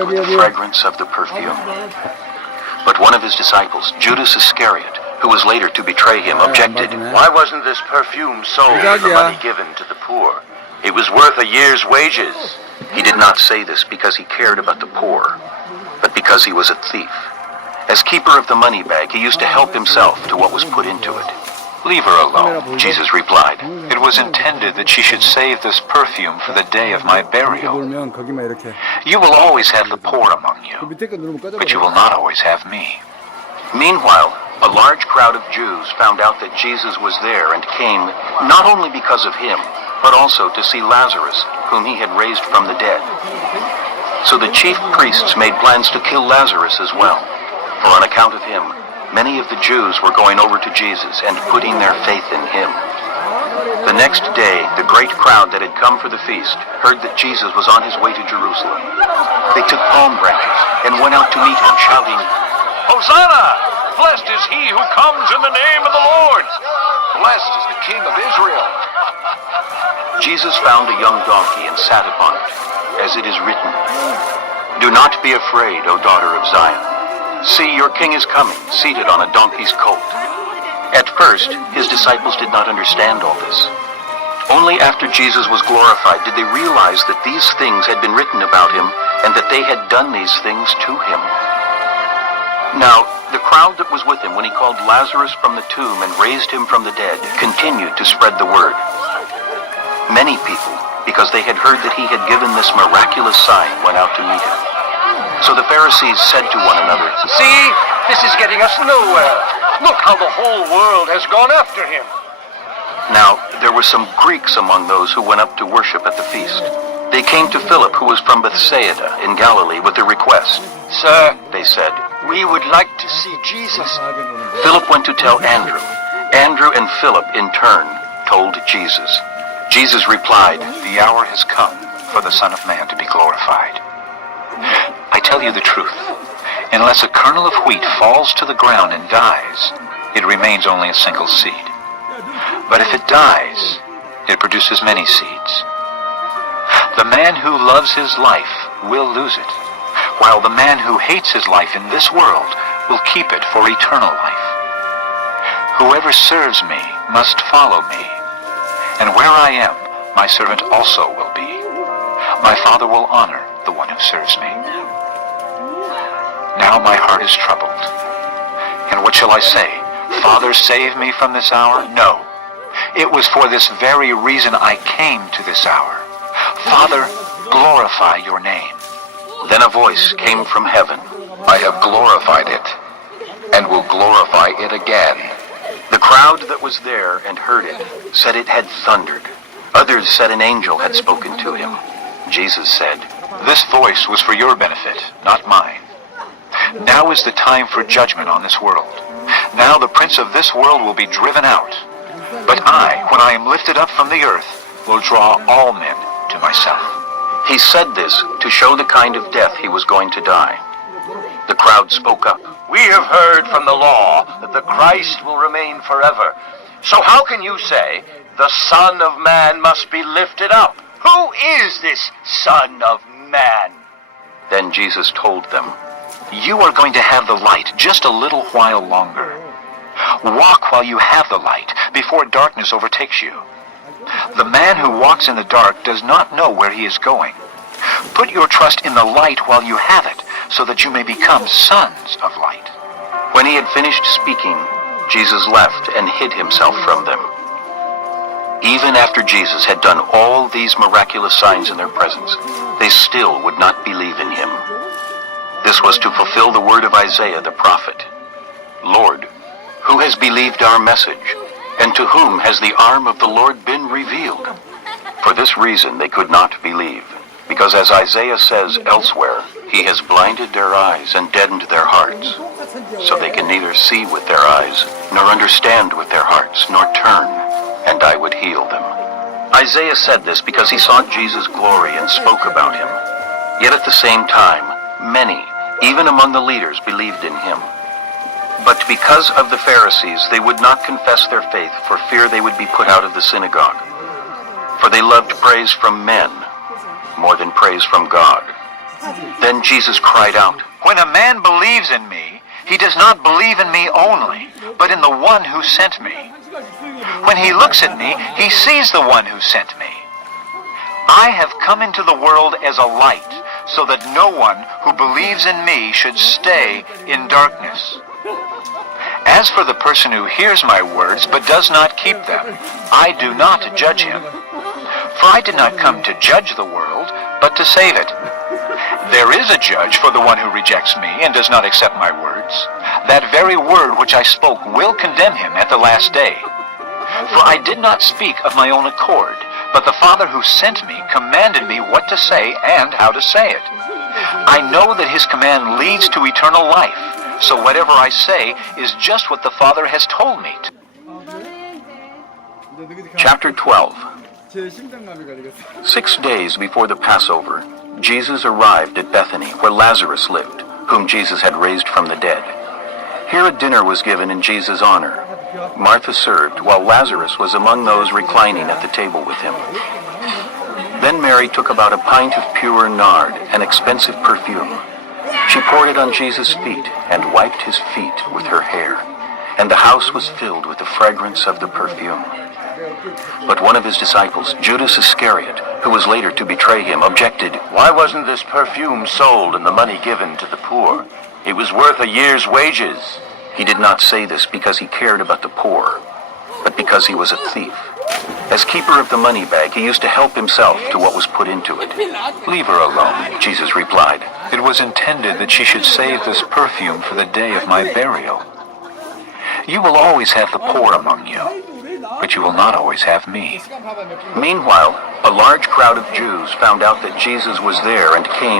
filled with the fragrance of the perfume. But one of his disciples, Judas Iscariot, who was later to betray him, objected. Why wasn't this perfume sold for the money given to the poor? It was worth a year's wages. He did not say this because he cared about the poor, but because he was a thief. As keeper of the money bag, he used to help himself to what was put into it. Leave her alone, Jesus replied. It was intended that she should save this perfume for the day of my burial. You will always have the poor among you, but you will not always have me. Meanwhile, a large crowd of Jews found out that Jesus was there and came not only because of him, but also to see Lazarus, whom he had raised from the dead. So the chief priests made plans to kill Lazarus as well, for on account of him, many of the Jews were going over to Jesus and putting their faith in him. The next day, the great crowd that had come for the feast heard that Jesus was on his way to Jerusalem. They took palm branches and went out to meet him, shouting, Hosanna! Blessed is he who comes in the name of the Lord! Blessed is the King of Israel! Jesus found a young donkey and sat upon it, as it is written, Do not be afraid, O daughter of Zion. See, your king is coming, seated on a donkey's colt. At first, his disciples did not understand all this. Only after Jesus was glorified did they realize that these things had been written about him and that they had done these things to him. Now, the crowd that was with him when he called Lazarus from the tomb and raised him from the dead continued to spread the word. Many people, because they had heard that he had given this miraculous sign, went out to meet him. So the Pharisees said to one another, See, this is getting us nowhere. Look how the whole world has gone after him. Now, there were some Greeks among those who went up to worship at the feast. They came to Philip, who was from Bethsaida in Galilee, with a request. Sir, they said, we would like to see Jesus. Philip went to tell Andrew. Andrew and Philip, in turn, told Jesus. Jesus replied, The hour has come for the Son of Man to be glorified. I tell you the truth. Unless a kernel of wheat falls to the ground and dies, it remains only a single seed. But if it dies, it produces many seeds. The man who loves his life will lose it, while the man who hates his life in this world will keep it for eternal life. Whoever serves me must follow me, and where I am, my servant also will be. My Father will honor the one who serves me. Now my heart is troubled. And what shall I say? Father, save me from this hour? No. It was for this very reason I came to this hour. Father, glorify your name. Then a voice came from heaven. I have glorified it, and will glorify it again. The crowd that was there and heard it said it had thundered. Others said an angel had spoken to him. Jesus said, This voice was for your benefit, not mine. Now is the time for judgment on this world. Now the prince of this world will be driven out. But I, when I am lifted up from the earth, will draw all men to myself. He said this to show the kind of death he was going to die. The crowd spoke up. We have heard from the law that the Christ will remain forever. So how can you say, the Son of Man must be lifted up? Who is this Son of Man? Then Jesus told them, You are going to have the light just a little while longer. Walk while you have the light, before darkness overtakes you. The man who walks in the dark does not know where he is going. Put your trust in the light while you have it, so that you may become sons of light. When he had finished speaking, Jesus left and hid himself from them. Even after Jesus had done all these miraculous signs in their presence, they still would not believe in him. This was to fulfill the word of Isaiah the prophet. Lord, who has believed our message, and to whom has the arm of the Lord been revealed? For this reason they could not believe, because as Isaiah says elsewhere, he has blinded their eyes and deadened their hearts, so they can neither see with their eyes, nor understand with their hearts, nor turn, and I would heal them. Isaiah said this because he saw Jesus' glory and spoke about him. Yet at the same time, many, even among the leaders, believed in him. But because of the Pharisees, they would not confess their faith for fear they would be put out of the synagogue. For they loved praise from men more than praise from God. Then Jesus cried out, When a man believes in me, he does not believe in me only, but in the one who sent me. When he looks at me, he sees the one who sent me. I have come into the world as a light, so that no one who believes in me should stay in darkness. As for the person who hears my words but does not keep them, I do not judge him. For I did not come to judge the world, but to save it. There is a judge for the one who rejects me and does not accept my words. That very word which I spoke will condemn him at the last day. For I did not speak of my own accord, but the Father who sent me commanded me what to say and how to say it. I know that his command leads to eternal life, so whatever I say is just what the Father has told me. Chapter 12. 6 days before the Passover, Jesus arrived at Bethany, where Lazarus lived, whom Jesus had raised from the dead. Here a dinner was given in Jesus' honor. Martha served, while Lazarus was among those reclining at the table with him. Then Mary took about a pint of pure nard, an expensive perfume. She poured it on Jesus' feet and wiped his feet with her hair, and the house was filled with the fragrance of the perfume. But one of his disciples, Judas Iscariot, who was later to betray him, objected, Why wasn't this perfume sold and the money given to the poor? It was worth a year's wages. He did not say this because he cared about the poor, but because he was a thief. As keeper of the money bag, he used to help himself to what was put into it. Leave her alone, Jesus replied. It was intended that she should save this perfume for the day of my burial. You will always have the poor among you, but you will not always have me. Meanwhile, a large crowd of Jews found out that Jesus was there and came